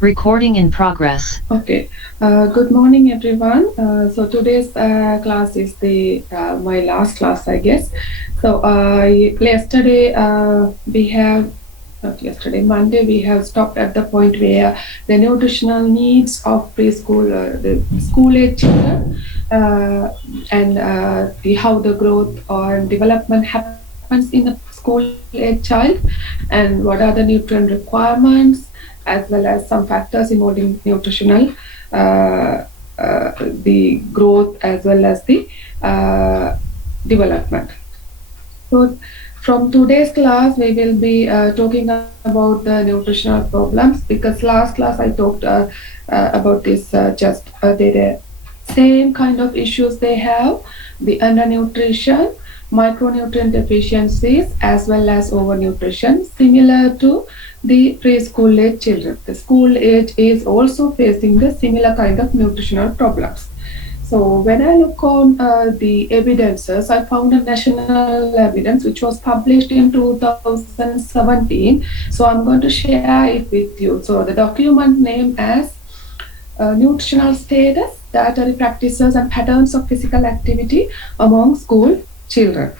Recording in progress. Okay. Good morning, everyone. So today's class is the my last class, I guess. So yesterday we have not yesterday Monday we have stopped at the point where the nutritional needs of preschool, the school age children, and the how the growth or development happens in a school age child, and what are the nutrient requirements, as well as some factors involving nutritional uh, the growth as well as the uh, development. So, from today's class, we will be talking about the nutritional problems because last class I talked about this the same kind of issues they have, the undernutrition, micronutrient deficiencies, as well as overnutrition, similar to the preschool age children. The school age is also facing the similar kind of nutritional problems. So when I look on the evidences, I found a national evidence which was published in 2017. So I'm going to share it with you. So the document name as nutritional status, dietary practices and patterns of physical activity among school children.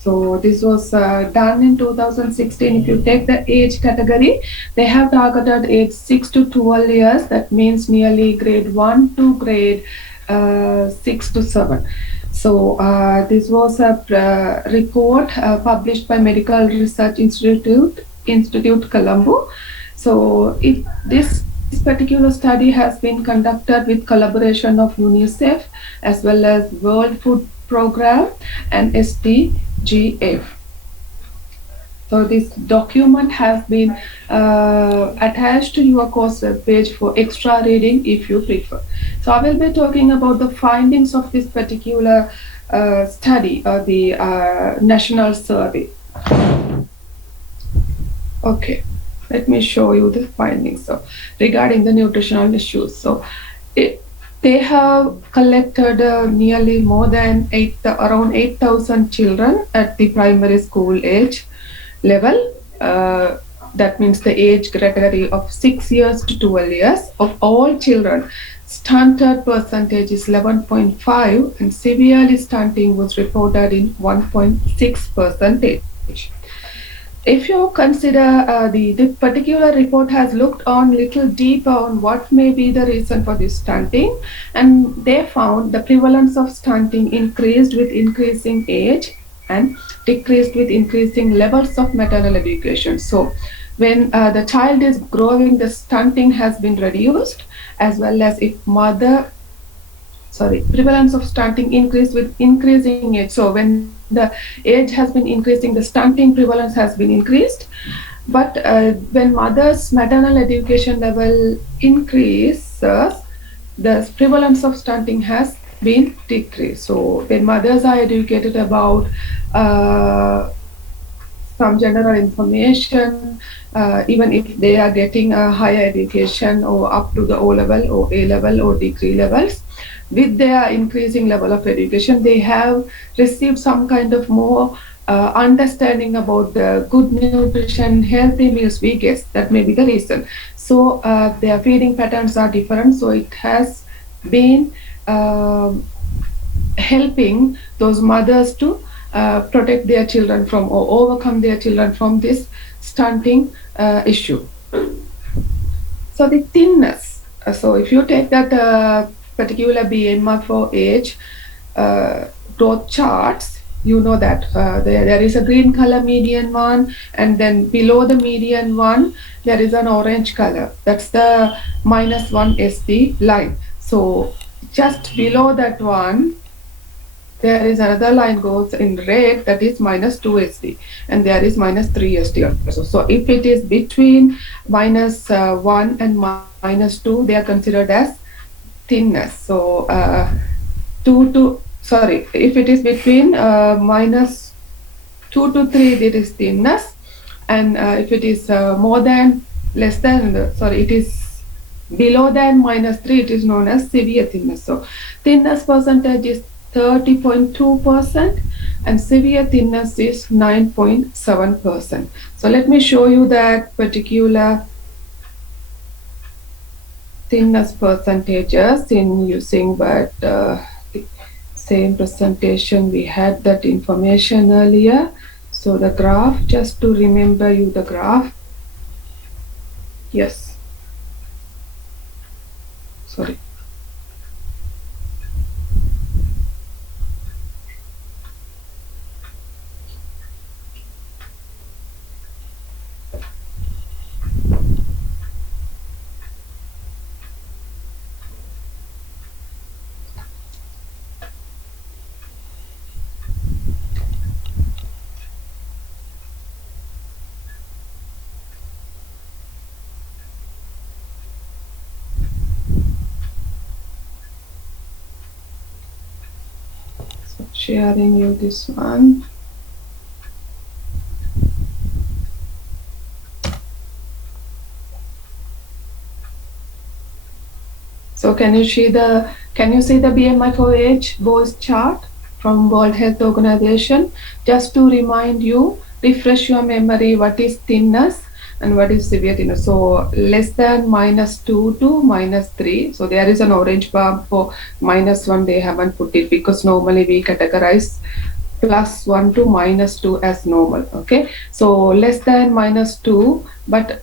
So this was done in 2016. If you take the age category, they have targeted age 6 to 12 years. That means nearly grade 1 to grade 6 to 7. So this was a report published by Medical Research Institute Colombo. So this particular study has been conducted with collaboration of UNICEF as well as World Food Program and SDGF. So this document has been attached to your course webpage for extra reading if you prefer. So I will be talking about the findings of this particular study or the national survey. Okay, let me show you the findings. So regarding the nutritional issues, so they have collected nearly more than around 8,000 children at the primary school age level. That means the age category of 6 years to 12 years. Of all children, stunted percentage is 11.5 and severely stunting was reported in 1.6 percentage. If you consider the particular report has looked on little deeper on what may be the reason for this stunting, and they found the prevalence of stunting increased with increasing age and decreased with increasing levels of maternal education. So when the child is growing, the stunting has been reduced, as well as if prevalence of stunting increased with increasing age. So when the age has been increasing, the stunting prevalence has been increased. But when mother's maternal education level increases, the prevalence of stunting has been decreased. So when mothers are educated about some general information, even if they are getting a higher education or up to the O level or A level or degree levels, with their increasing level of education, they have received some kind of more understanding about the good nutrition, healthy meals we guess that may be the reason. So their feeding patterns are different. So it has been helping those mothers to protect their children from or overcome their children from this stunting issue. So the thinness. So if you take that particular BMI for age growth charts, you know that there is a green color median one, and then below the median one there is an orange color. That's the -1 SD line. So just below that one, there is another line goes in red, that is -2 SD, and there is -3 SD also. So if it is between -1 and -2, they are considered as thinness. So if it is between -2 to 3, it is thinness, and if it is it is below than -3, it is known as severe thinness. So thinness percentage is 30.2%, and severe thinness is 9.7%. So let me show you that particular thinness percentages in using, but the same presentation we had that information earlier. So the graph, just to remember you the graph. Yes, sorry. So sharing you this one. So can you see the BMI for age boys chart from World Health Organization? Just to remind you, refresh your memory, what is thinness and what is severe thinness. So less than -2 to -3. So there is an orange bar for -1. They haven't put it because normally we categorize +1 to -2 as normal. Okay, so less than -2 but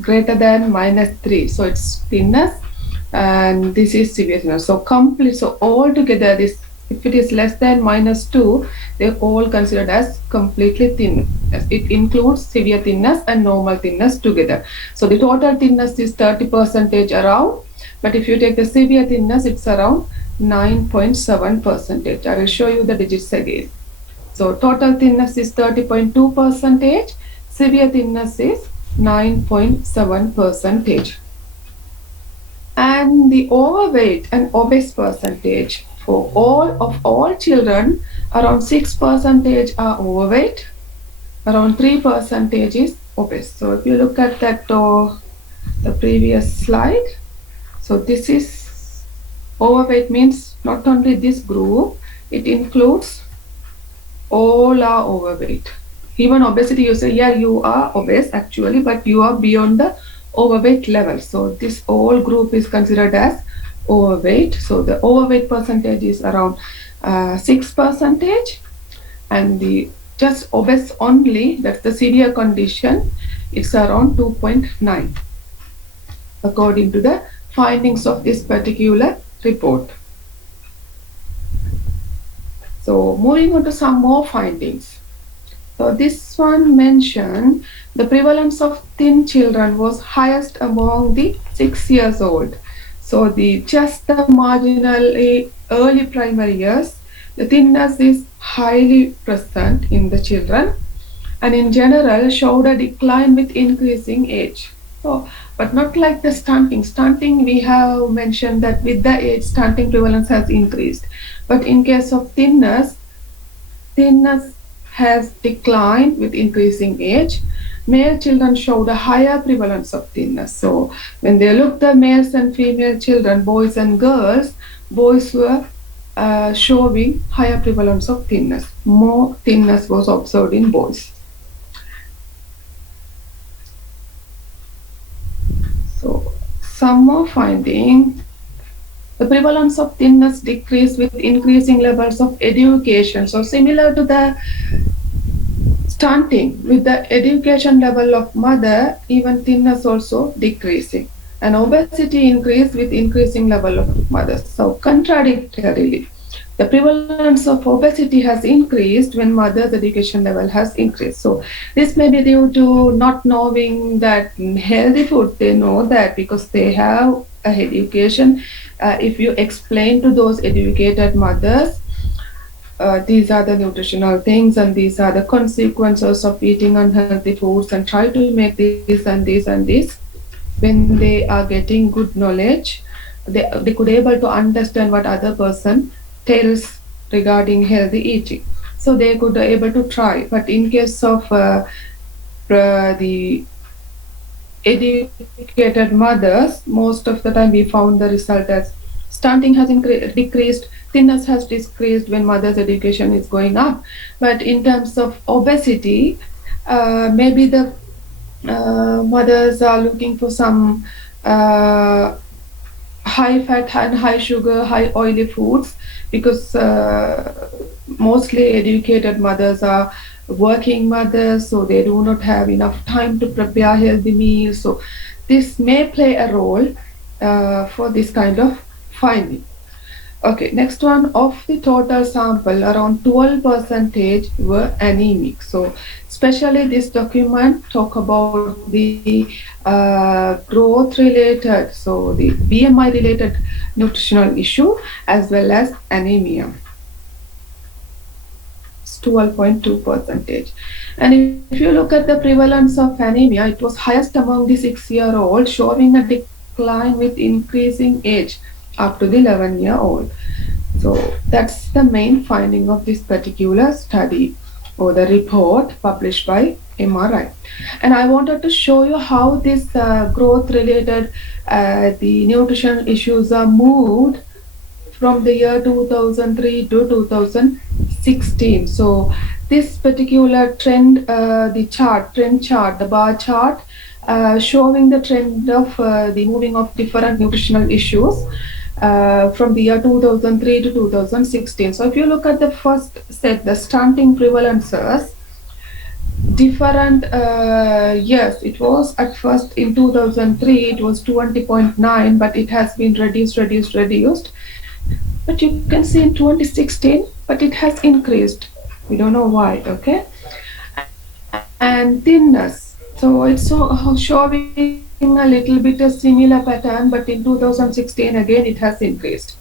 greater than -3. So it's thinness, and this is severe thinness. So complete. So all together, this, if it is less than -2, they're all considered as completely thin. It includes severe thinness and normal thinness together. So the total thinness is 30% around, but if you take the severe thinness, it's around 9.7%. I will show you the digits again. So total thinness is 30.2%. Severe thinness is 9.7%. And the overweight and obese percentage for all children, around 6% are overweight, around 3% is obese. So if you look at that the previous slide, so this is overweight means not only this group, it includes all are overweight. Even obesity, you say, yeah, you are obese actually, but you are beyond the overweight level. So this whole group is considered as overweight. So the overweight percentage is around 6%, and the just obese only, that's the severe condition, it's around 2.9 according to the findings of this particular report. So moving on to some more findings. So this one mentioned the prevalence of thin children was highest among the 6 years old. So just the marginally early primary years, the thinness is highly present in the children, and in general showed a decline with increasing age. So, but not like the stunting. Stunting, we have mentioned that with the age, stunting prevalence has increased. But in case of thinness has declined with increasing age. Male children showed a higher prevalence of thinness. So when they looked at males and female children, boys and girls, boys were showing higher prevalence of thinness. More thinness was observed in boys. So some more finding. The prevalence of thinness decreased with increasing levels of education. So similar to the stunting, with the education level of mother, even thinness also decreasing. And obesity increased with increasing level of mother. So contradictorily, the prevalence of obesity has increased when mother's education level has increased. So this may be due to not knowing that healthy food. They know that because they have a education. If you explain to those educated mothers, these are the nutritional things and these are the consequences of eating unhealthy foods, and try to make this and this and this, when they are getting good knowledge, they could able to understand what other person tells regarding healthy eating, so they could able to try. But in case of the educated mothers, most of the time we found the result as stunting has decreased, thinness has decreased when mother's education is going up. But in terms of obesity, maybe the mothers are looking for some high fat and high sugar, high oily foods, because mostly educated mothers are working mothers, so they do not have enough time to prepare healthy meals. So this may play a role for this kind of finding. Okay, next one, of the total sample, around 12% were anemic. So, especially this document talk about the growth related, so the BMI related nutritional issue as well as anemia. It's 12.2%. And if you look at the prevalence of anemia, it was highest among the 6-year-old, showing a decline with increasing age up to the 11-year-old. So that's the main finding of this particular study or the report published by MRI. And I wanted to show you how this growth related the nutrition issues are moved from the year 2003 to 2016. So this particular trend, trend chart, the bar chart, showing the trend of the moving of different nutritional issues from the year 2003 to 2016. So if you look at the first set, the stunting prevalences, different years, it was at first in 2003 it was 20.9, but it has been reduced. But you can see in 2016, but it has increased. We don't know why. Okay. And thinness, so it's showing a little bit a similar pattern, but in 2016 again it has increased.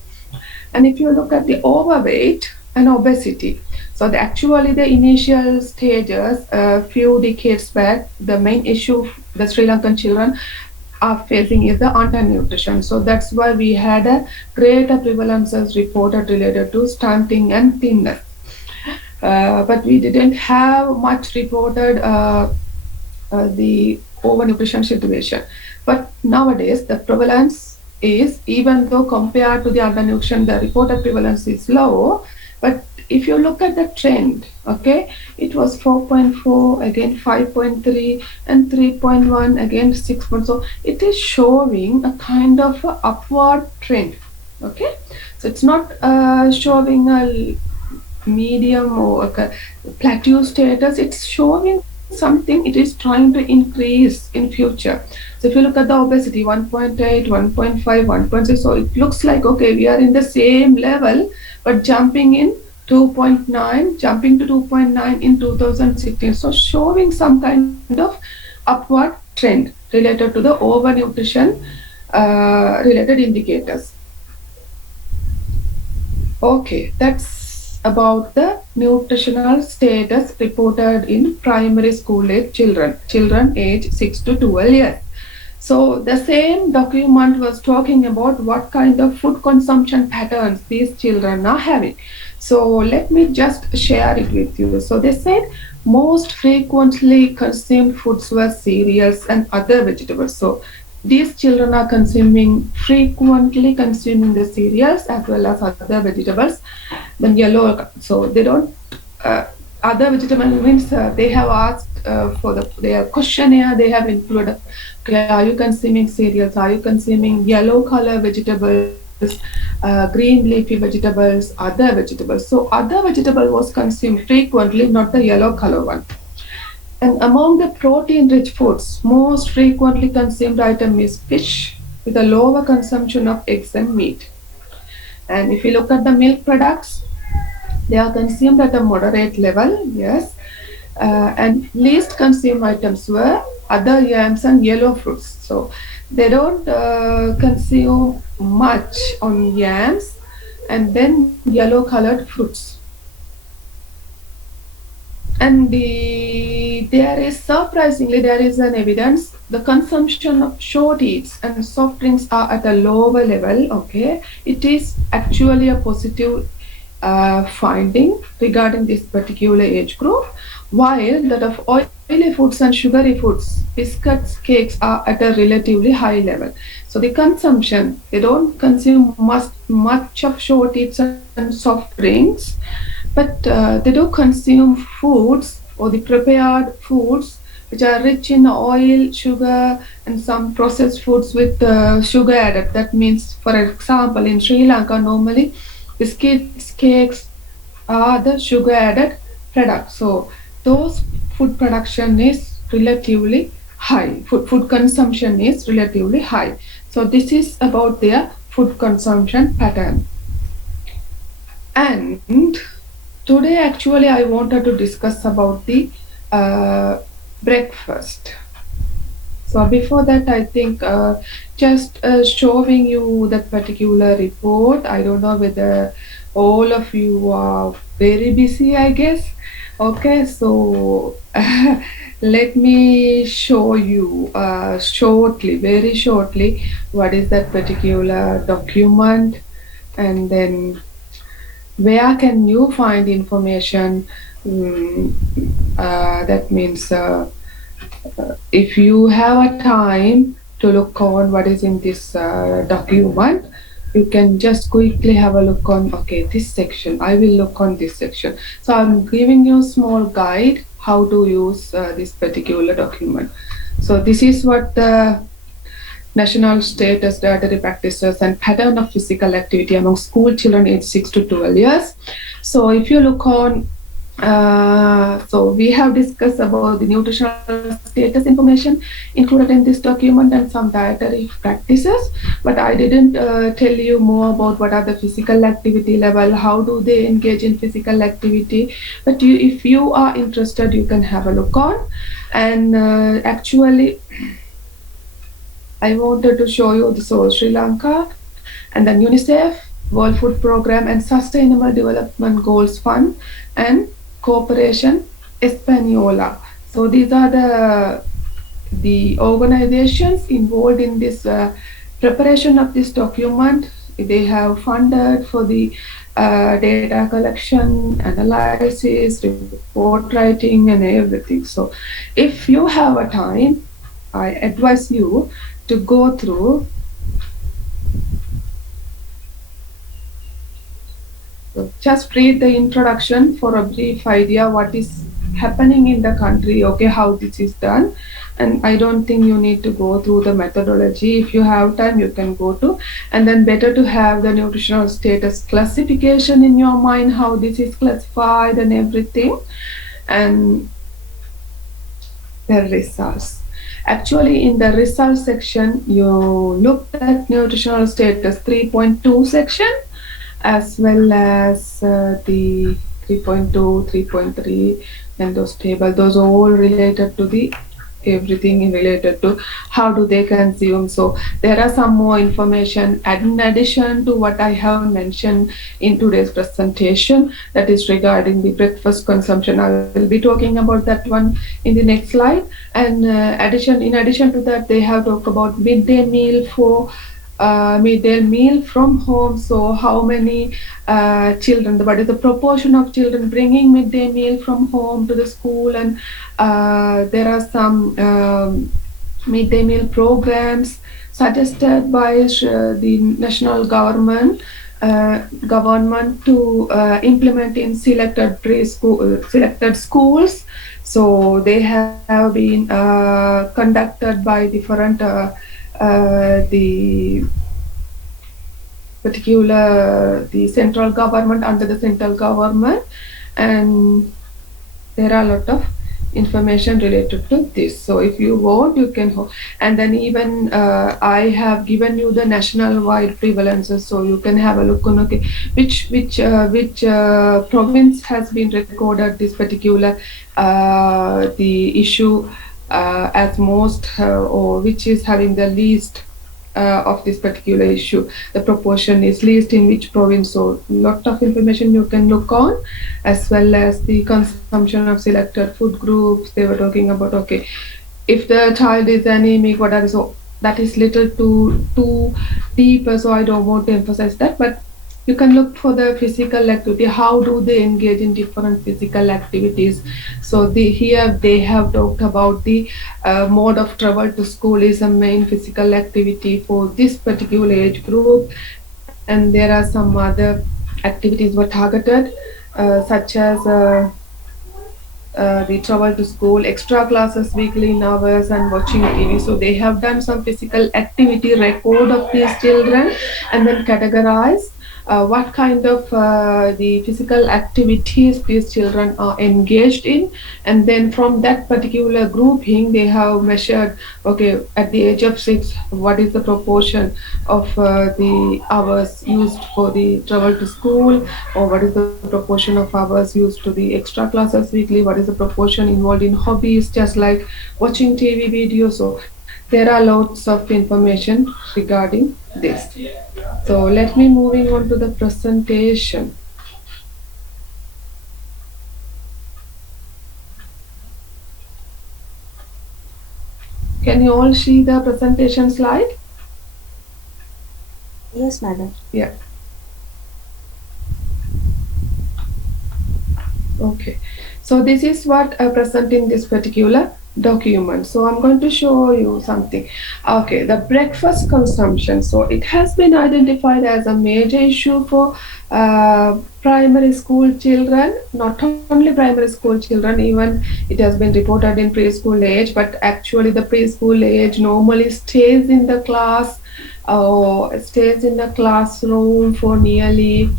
And if you look at the overweight and obesity, so actually the initial stages a few decades back, the main issue the Sri Lankan children are facing is the undernutrition. So that's why we had a greater prevalences reported related to stunting and thinness. But we didn't have much reported the overnutrition situation. But nowadays the prevalence is, even though compared to the undernutrition, the reported prevalence is low. But if you look at the trend, okay, it was 4.4, again 5.3, and 3.1, again 6. So it is showing a kind of a upward trend. Okay, so it's not showing a medium or a plateau status. It's showing something, it is trying to increase in future. So if you look at the obesity, 1.8, 1.5, 1.6, so it looks like, okay, we are in the same level, but jumping in 2.9, jumping to 2.9 in 2016. So showing some kind of upward trend related to the overnutrition related indicators. Okay, that's about the nutritional status reported in primary school age children age 6 to 12 years. So the same document was talking about what kind of food consumption patterns these children are having. So let me just share it with you. So they said most frequently consumed foods were cereals and other vegetables. So these children are frequently consuming the cereals as well as other vegetables. Then yellow, so they don't, other vegetable means they have asked for their questionnaire, they have included, okay, are you consuming cereals, are you consuming yellow color vegetables, green leafy vegetables, other vegetables. So other vegetable was consumed frequently, not the yellow color one. And among the protein-rich foods, most frequently consumed item is fish, with a lower consumption of eggs and meat. And if you look at the milk products, they are consumed at a moderate level, yes. And least consumed items were other yams and yellow fruits. So they don't consume much on yams and then yellow colored fruits. And there is an evidence the consumption of short eats and soft drinks are at a lower level. Okay, it is actually a positive finding regarding this particular age group, while that of oily oily foods and sugary foods, biscuits, cakes are at a relatively high level. So the consumption, they don't consume much of short eats and soft drinks, but they do consume foods or the prepared foods which are rich in oil, sugar, and some processed foods with sugar added. That means, for example, in Sri Lanka, normally biscuits, cakes are the sugar added products. So those food production is relatively high. Food consumption is relatively high. So this is about their food consumption pattern. And today, actually, I wanted to discuss about the uh, breakfast. So before that, I think just showing you that particular report. I don't know whether all of you are very busy, I guess. Okay, so let me show you shortly, very shortly, what is that particular document, and then where can you find information. Mm, that means if you have a time to look on what is in this document, you can just quickly have a look on, okay, this section, I will look on this section. So I'm giving you a small guide how to use this particular document. So this is what the national status dietary practices and pattern of physical activity among school children aged 6 to 12 years. So if you look on, so we have discussed about the nutritional status information included in this document and some dietary practices, but I didn't tell you more about what are the physical activity level, how do they engage in physical activity. But if you are interested, you can have a look on. And actually, I wanted to show you the Sri Lanka and then UNICEF, World Food Program, and Sustainable Development Goals Fund, and Cooperation Española. So these are the organizations involved in this preparation of this document. They have funded for the data collection, analysis, report writing, and everything. So if you have a time, I advise you to go through. So just read the introduction for a brief idea what is happening in the country, okay, how this is done. And I don't think you need to go through the methodology. If you have time, you can go to. And then better to have the nutritional status classification in your mind, how this is classified and everything. And the results. Actually, in the results section, you look at nutritional status 3.2 section, as well as the 3.2, 3.3, and those tables. Those are all related to the everything related to how do they consume. So there are some more information in addition to what I have mentioned in today's presentation, that is regarding the breakfast consumption. I will be talking about that one in the next slide. And in addition to that, they have talked about midday meal for midday meal from home. So how many children, what is the proportion of children bringing midday meal from home to the school, and there are some midday meal programs suggested by the national government to implement in selected schools. So they have been conducted by different the central government, under the central government, and there are a lot of information related to this. So if you want, you can and then even I have given you the national wide prevalences, so you can have a look on, okay, which province has been recorded this particular the issue as most or which is having the least of this particular issue. The proportion is least in which province. So lot of information you can look on, as well as the consumption of selected food groups. They were talking about, okay, if the child is anemic, what are so that is little too deep, so I don't want to emphasize that. But you can look for the physical activity, how do they engage in different physical activities. So here they have talked about the mode of travel to school is a main physical activity for this particular age group, and there are some other activities were targeted, such as the travel to school, extra classes weekly in hours, and watching TV. So they have done some physical activity record of these children and then categorize what kind of the physical activities these children are engaged in, and then from that particular grouping they have measured, okay, at the age of 6 what is the proportion of the hours used for the travel to school, or what is the proportion of hours used to the extra classes weekly, what is the proportion involved in hobbies just like watching TV videos. So there are lots of information regarding this. So let me moving on to the presentation. Can you all see the presentation slide? Yes, madam. Yeah. Okay, so this is what I present in this particular document. So I'm going to show you something. Okay, the breakfast consumption. So it has been identified as a major issue for primary school children. Not only primary school children, even it has been reported in preschool age. But actually, the preschool age normally stays in the class or stays in the classroom for nearly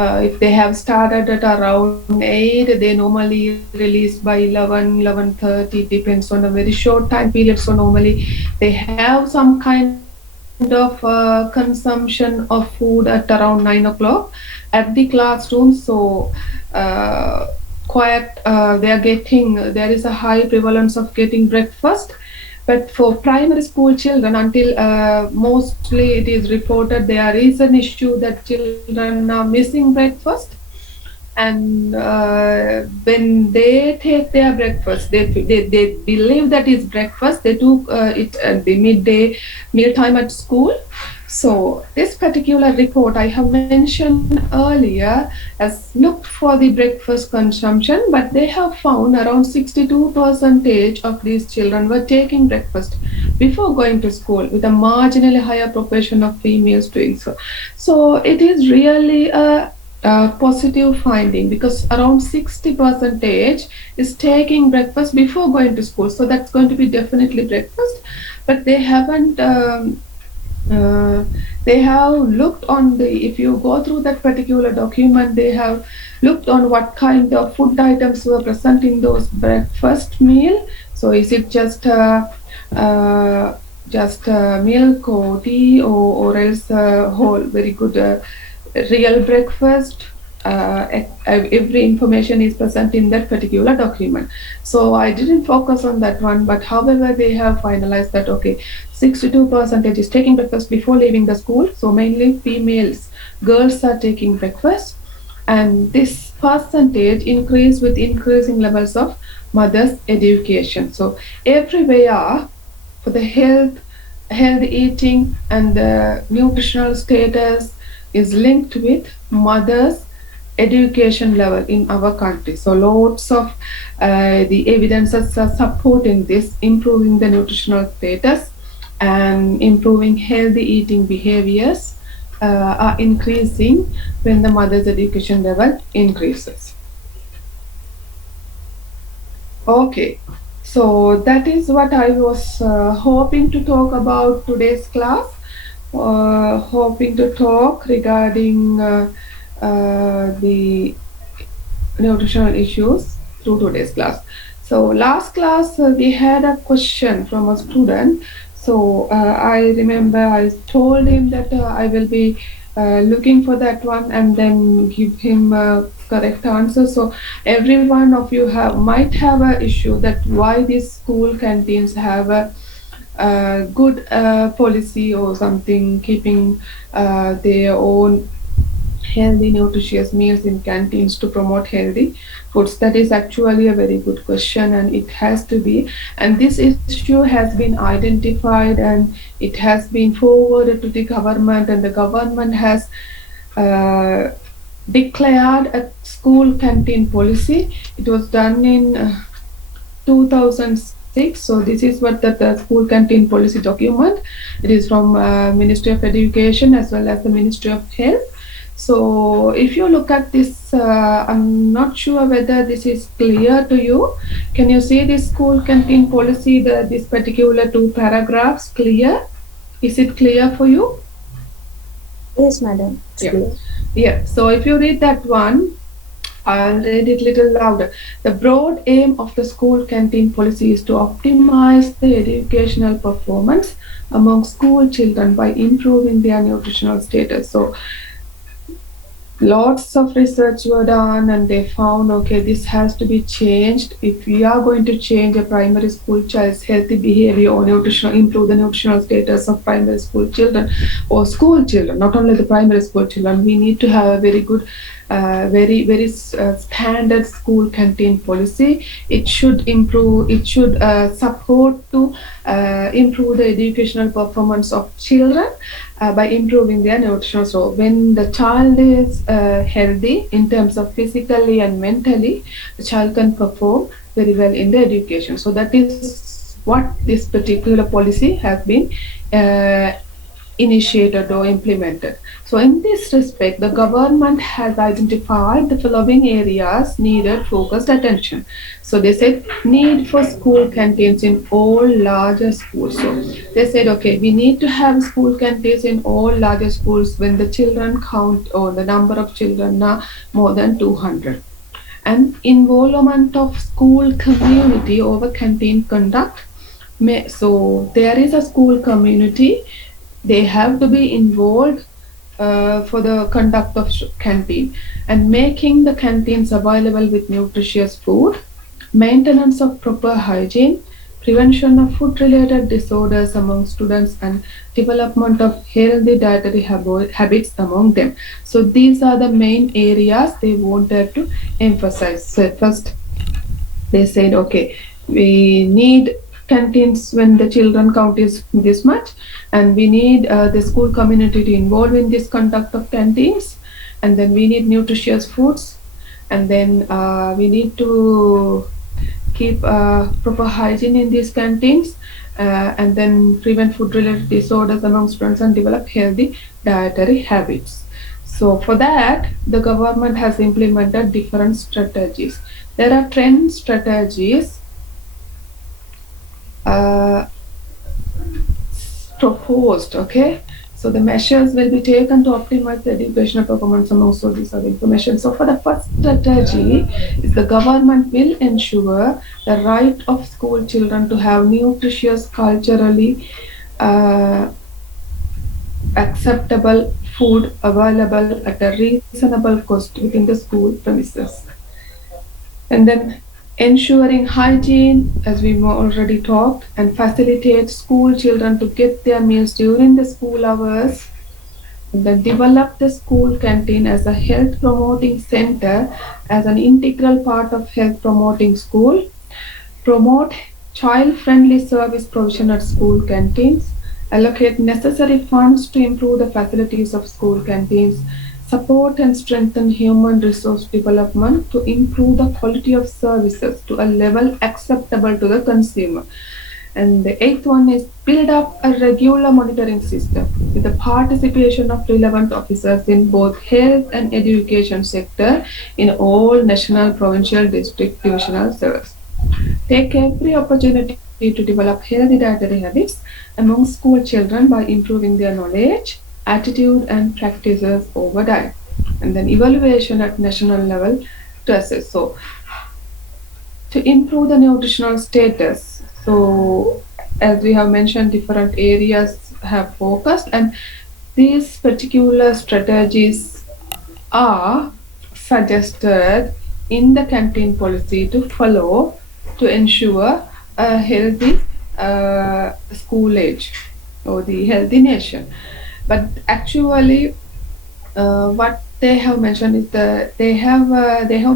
if they have started at around 8, they normally release by 11:30, depends on a very short time period. So normally they have some kind of consumption of food at around 9 o'clock at the classroom. So quite they are getting, there is a high prevalence of getting breakfast. But for primary school children, until mostly it is reported, there is an issue that children are missing breakfast. And when they take their breakfast, they believe that is breakfast. They took it at the midday meal time at school. So this particular report I have mentioned earlier has looked for the breakfast consumption, but they have found around 62% of these children were taking breakfast before going to school, with a marginally higher proportion of females doing so. So it is really a positive finding, because around 60 percentage is taking breakfast before going to school. So that's going to be definitely breakfast. But they haven't uh, they have looked on the, if you go through that particular document, they have looked on what kind of food items were present in those breakfast meal. So is it just milk or tea, or else whole very good real breakfast. Every information is present in that particular document. So I didn't focus on that one, but however they have finalized that, okay, 62% is taking breakfast before leaving the school. So mainly females, girls are taking breakfast, and this percentage increase with increasing levels of mothers' education. So everywhere for the health eating and the nutritional status is linked with mothers' education level in our country. So lots of the evidences are supporting this, improving the nutritional status and improving healthy eating behaviors are increasing when the mother's education level increases. Okay, so that is what I was hoping to talk about today's class. Hoping to talk regarding the nutritional issues through today's class. So last class we had a question from a student. So I remember I told him that I will be looking for that one and then give him a correct answer. So every one of you have might have a issue that why these school canteens have a good policy or something, keeping their own healthy nutritious meals in canteens to promote healthy foods. That is actually a very good question, and it has to be, and this issue has been identified and it has been forwarded to the government, and the government has uh, declared a school canteen policy. It was done in 2006. So this is what the school canteen policy document. It is from Ministry of Education as well as the Ministry of Health. So if you look at this, I'm not sure whether this is clear to you. Can you see this school canteen policy, this particular two paragraphs clear? Is it clear for you? Yes, madam. It's Yeah. clear. Yeah. So if you read that one, I'll read it a little louder. The broad aim of the school canteen policy is to optimize the educational performance among school children by improving their nutritional status. So lots of research were done and they found, okay, this has to be changed. If we are going to change a primary school child's healthy behavior or nutritional, improve the nutritional status of primary school children or school children, not only the primary school children, we need to have a very good very standard school canteen policy. It should improve, it should support to improve the educational performance of children by improving their nutrition. So when the child is healthy in terms of physically and mentally, the child can perform very well in the education. So that is what this particular policy has been initiated or implemented. So in this respect, the government has identified the following areas needed focused attention. So they said need for school canteens in all larger schools. So they said, okay, we need to have school canteens in all larger schools when the children count or the number of children are more than 200. And involvement of school community over canteen conduct. So there is a school community, they have to be involved for the conduct of canteen and making the canteens available with nutritious food, maintenance of proper hygiene, prevention of food related disorders among students, and development of healthy dietary habits among them. So these are the main areas they wanted to emphasize. So first they said, okay, we need canteens when the children count is this much, and we need the school community to involve in this conduct of canteens, and then we need nutritious foods, and then we need to keep proper hygiene in these canteens, and then prevent food related disorders among students and develop healthy dietary habits. So for that, the government has implemented different strategies. There are 10 strategies proposed, okay? So the measures will be taken to optimize the educational performance and also this other information. So for the first strategy is the government will ensure the right of school children to have nutritious, culturally acceptable food available at a reasonable cost within the school premises. And then ensuring hygiene, as we already talked, and facilitate school children to get their meals during the school hours. And then develop the school canteen as a health promoting center as an integral part of health promoting school. Promote child friendly service provision at school canteens. Allocate necessary funds to improve the facilities of school canteens. Support and strengthen human resource development to improve the quality of services to a level acceptable to the consumer. And the eighth one is build up a regular monitoring system with the participation of relevant officers in both health and education sector in all national, provincial, district, divisional service. Take every opportunity to develop healthy dietary habits among school children by improving their knowledge, attitude, and practices over diet. And then evaluation at national level to assess. So to improve the nutritional status. So as we have mentioned, different areas have focused, and these particular strategies are suggested in the canteen policy to follow to ensure a healthy school age or the healthy nation. But actually, what they have mentioned is they have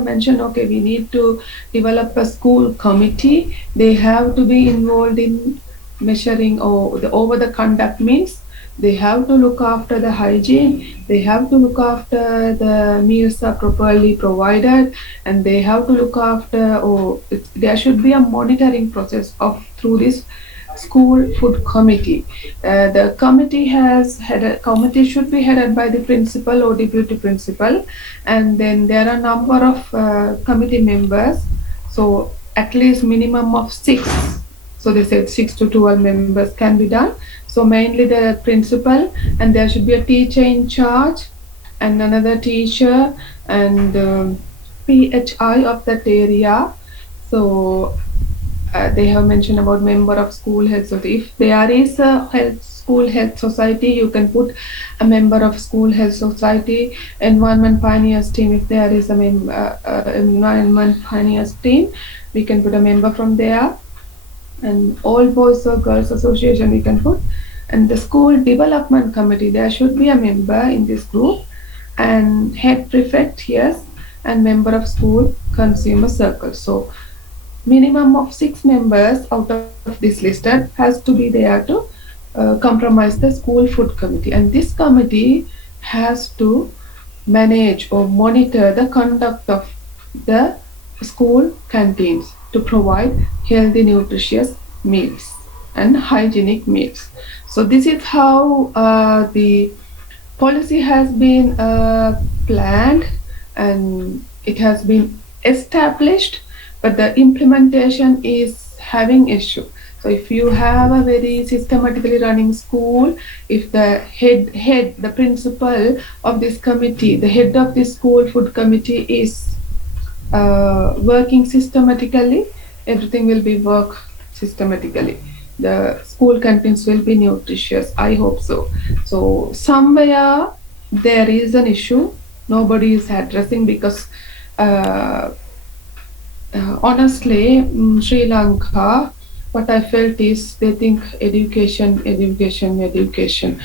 mentioned, okay, we need to develop a school committee. They have to be involved in measuring or the over the conduct means They have to look after the hygiene, they have to look after the meals are properly provided, and they have to look after, there should be a monitoring process of through this school food committee. The committee has had a committee should be headed by the principal or deputy principal, and then there are a number of committee members. So at least minimum of six. So they said 6 to 12 members can be done. So mainly the principal, and there should be a teacher in charge, and another teacher, and PHI of that area. So they have mentioned about member of school health society. If there is a school health society, you can put a member of school health society. Environment pioneers team, if there is a environment pioneers team, we can put a member from there. And all boys or girls association we can put. And the school development committee, there should be a member in this group, and head prefect, yes, and member of school consumer circle. So minimum of 6 members out of this listed has to be there to compromise the school food committee, and this committee has to manage or monitor the conduct of the school canteens to provide healthy nutritious meals and hygienic meals. So this is how the policy has been planned, and it has been established, but the implementation is having issue. So if you have a very systematically running school, if the head the principal of this committee, the head of the school food committee is working systematically, everything will be work systematically. The school canteens will be nutritious. I hope so. So somewhere there is an issue nobody is addressing, because honestly, Sri Lanka, what I felt is they think education, education, education.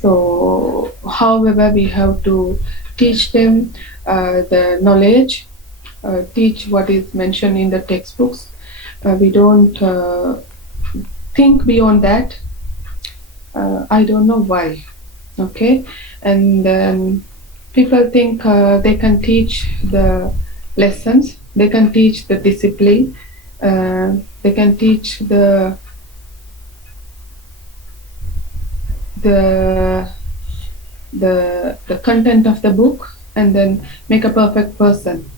So, however, we have to teach them the knowledge, teach what is mentioned in the textbooks. We don't think beyond that. I don't know why. Okay, and then people think they can teach the lessons, they can teach the discipline, they can teach the the content of the book, and then make a perfect person.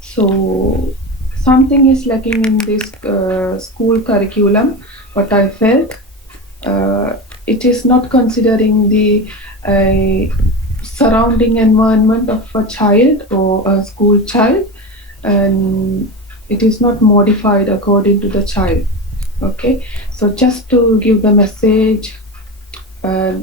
So something is lacking in this school curriculum. What I felt, it is not considering the surrounding environment of a child or a school child, and it is not modified according to the child. Okay, so just to give the message,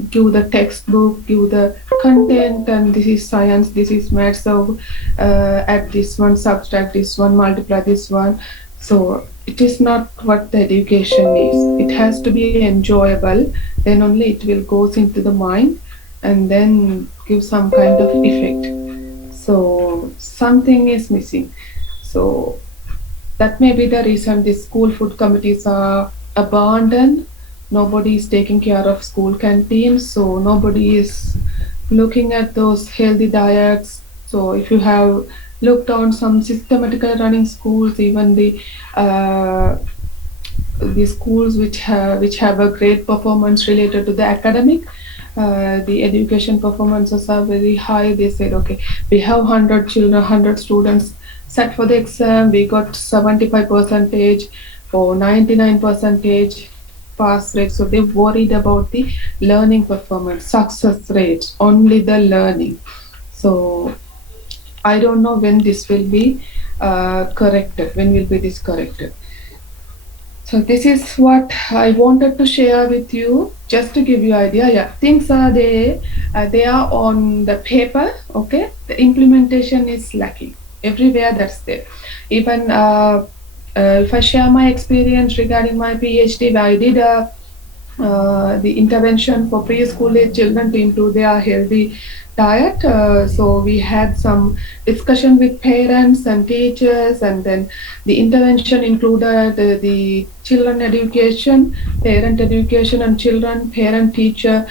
give the textbook, give the content, and this is science, this is maths, so add this one, subtract this one, multiply this one. So it is not what the education is. It has to be enjoyable, then only it will goes into the mind, and then give some kind of effect. So something is missing. So that may be the reason the school food committees are abandoned. Nobody is taking care of school canteens, so nobody is looking at those healthy diets. So if you have looked on some systematically running schools, even the schools which have a great performance related to the academic, the education performances are very high. They said, okay, we have 100 children, 100 students set for the exam, we got 75 percentage or 99 percentage pass rate. So they worried about the learning performance, success rates, only the learning. So I don't know when this will be corrected, when will be this corrected. So this is what I wanted to share with you, just to give you idea. Yeah, things are there, they are on the paper. Okay, the implementation is lacking everywhere. That's there. Even if I share my experience regarding my PhD, I did a the intervention for preschool age children to improve their healthy diet. So we had some discussion with parents and teachers, and then the intervention included the children education, parent education, and children parent teacher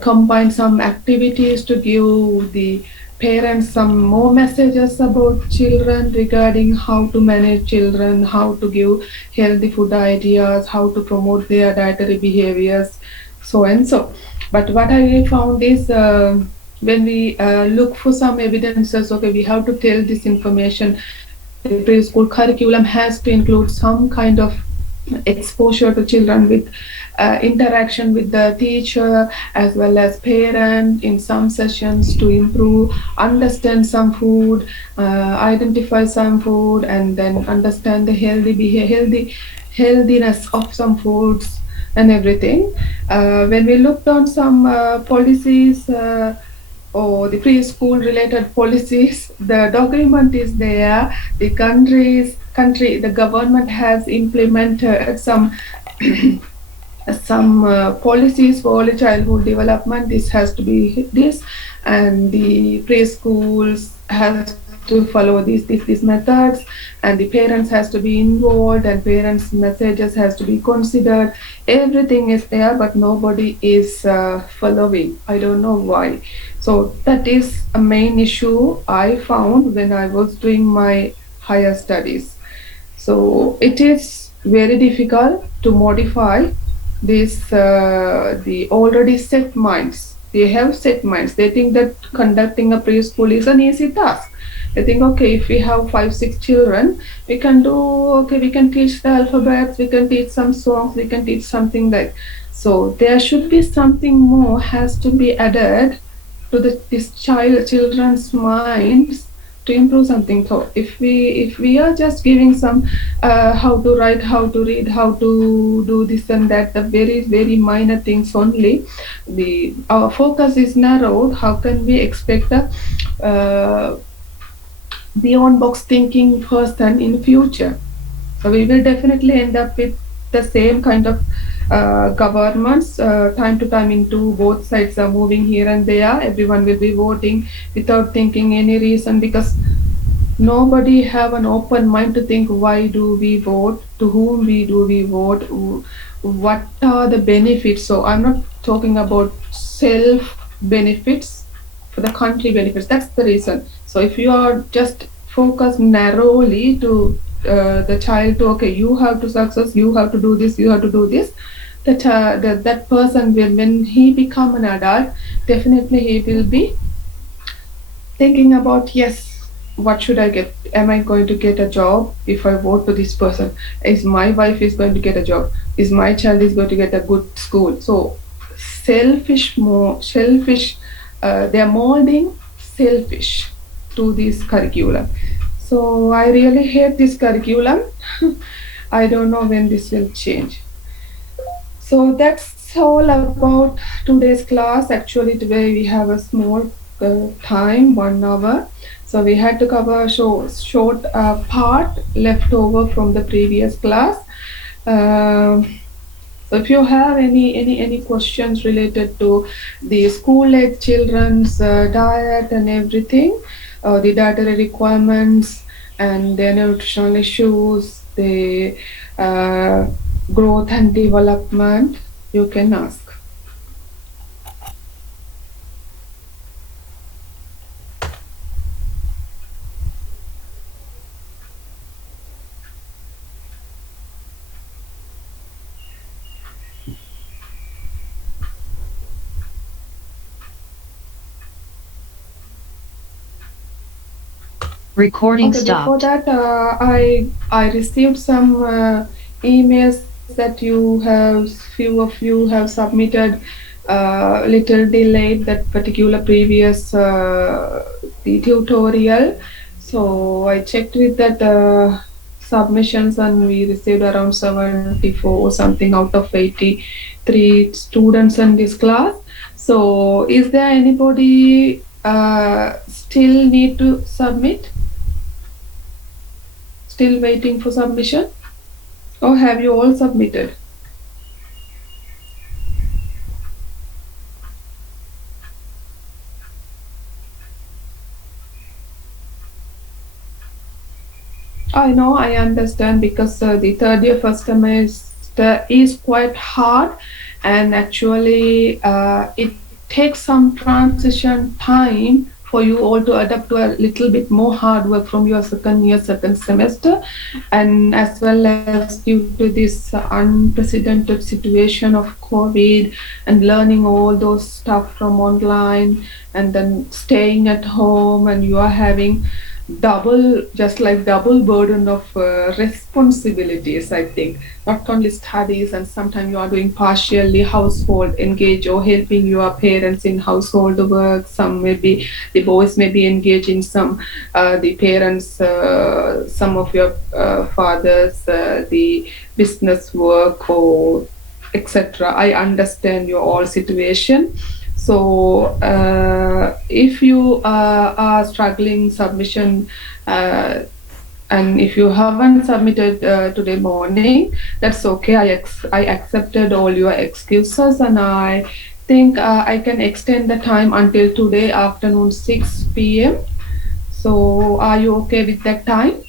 combine some activities to give the parents some more messages about children regarding how to manage children, how to give healthy food ideas, how to promote their dietary behaviors, so and so. But what I found is when we look for some evidences, okay, we have to tell this information. The preschool curriculum has to include some kind of exposure to children with interaction with the teacher as well as parent in some sessions to improve understand some food, identify some food, and then understand the healthiness of some foods and everything. When we looked on some policies or the preschool related policies, the document is there. The the government has implemented some policies for early childhood development. This has to be this, and the preschools has to follow these methods, and the parents has to be involved, and parents messages has to be considered. Everything is there, but nobody is following. I don't know why. So that is a main issue I found when I was doing my higher studies. So it is very difficult to modify this the already set minds. They have set minds. They think that conducting a preschool is an easy task. They think, okay, if we have 5 6 children, we can do, okay, we can teach the alphabets, we can teach some songs, we can teach something like. So there should be something more has to be added to this children's minds to improve something. So if we are just giving some how to write, how to read, how to do this and that, the very minor things only, the our focus is narrowed. How can we expect a beyond box thinking person in future? So we will definitely end up with the same kind of governments. Time to time into both sides are moving here and there. Everyone will be voting without thinking any reason, because nobody have an open mind to think why do we vote, to whom we do we vote, what are the benefits. So I'm not talking about self benefits, for the country benefits. That's the reason. So if you are just focused narrowly to the child, to okay, you have to success, you have to do this, you have to do this, that person will, when he become an adult, definitely he will be thinking about, yes, what should I get? Am I going to get a job if I vote to this person? Is my wife is going to get a job? Is my child is going to get a good school? So selfish, they are molding selfish to this curriculum. So I really hate this curriculum. I don't know when this will change. So that's all about today's class. Actually, today we have a small time, 1 hour. So we had to cover a short part left over from the previous class. So if you have any questions related to the school age children's diet and everything, the dietary requirements and their nutritional issues, the growth and development, you can ask. Recording Okay, before stopped. that, I received some emails that you have, few of you have submitted little delayed that particular previous the tutorial. So I checked with that submissions, and we received around 74 or something out of 83 students in this class. So is there anybody still need to submit? Still waiting for submission? Or have you all submitted? I know, I understand because the third year first semester is quite hard, and actually, it takes some transition time for you all to adapt to a little bit more hard work from your second year, second semester, and as well as due to this unprecedented situation of COVID and learning all those stuff from online and then staying at home, and you are having double just like double burden of responsibilities. I think not only studies, and sometimes you are doing partially household engage or helping your parents in household work. Some maybe the boys may be engaged in some the parents some of your fathers the business work or etc. I understand your all situation. So if you are struggling submission, uh, and if you haven't submitted today morning, that's okay. I accepted all your excuses, and I think I can extend the time until today afternoon 6 p.m. So are you okay with that time?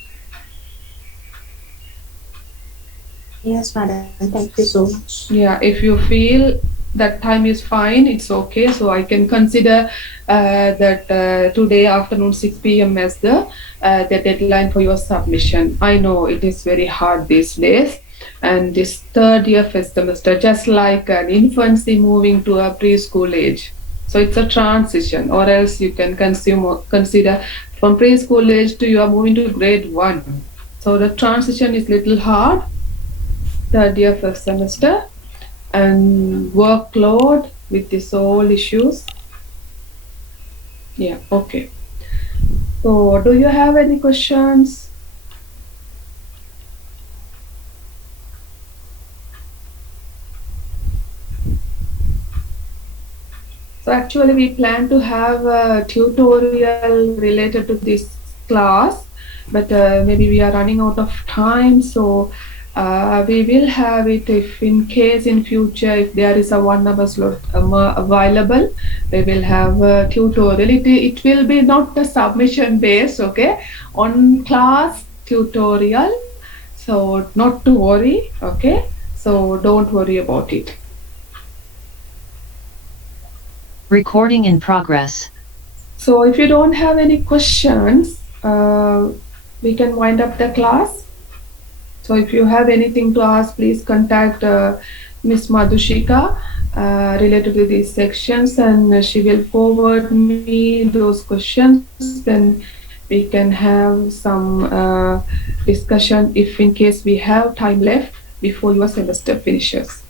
Yes, madam. Thank you so much. Yeah, if you feel that time is fine, it's okay. So I can consider that today afternoon 6 p.m. as the deadline for your submission. I know it is very hard these days, and this third year first semester, just like an infancy moving to a preschool age. So it's a transition, or else you can consider from preschool age to you are moving to grade one. So the transition is little hard, third year first semester, and workload with this all issues. Yeah, okay. So do you have any questions? So actually we plan to have a tutorial related to this class, but maybe we are running out of time. So we will have it if in case in future if there is a 1 hour slot available, we will have a tutorial. It will be not a submission based, okay, on class tutorial. So not to worry, okay. So don't worry about it. Recording in progress. So if you don't have any questions, we can wind up the class. So if you have anything to ask, please contact Miss Madhushika related to these sections, and she will forward me those questions. Then we can have some discussion if in case we have time left before your semester finishes.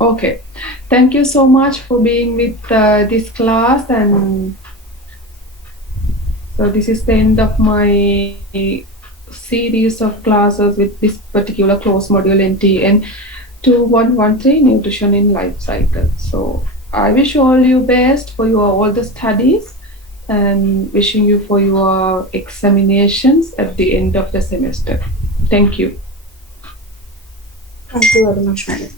Okay, thank you so much for being with this class, and so this is the end of my series of classes with this particular course module NTN 2113 Nutrition in Life Cycle. So I wish all you best for your all the studies, and wishing you for your examinations at the end of the semester. Thank you. Thank you very much, madam.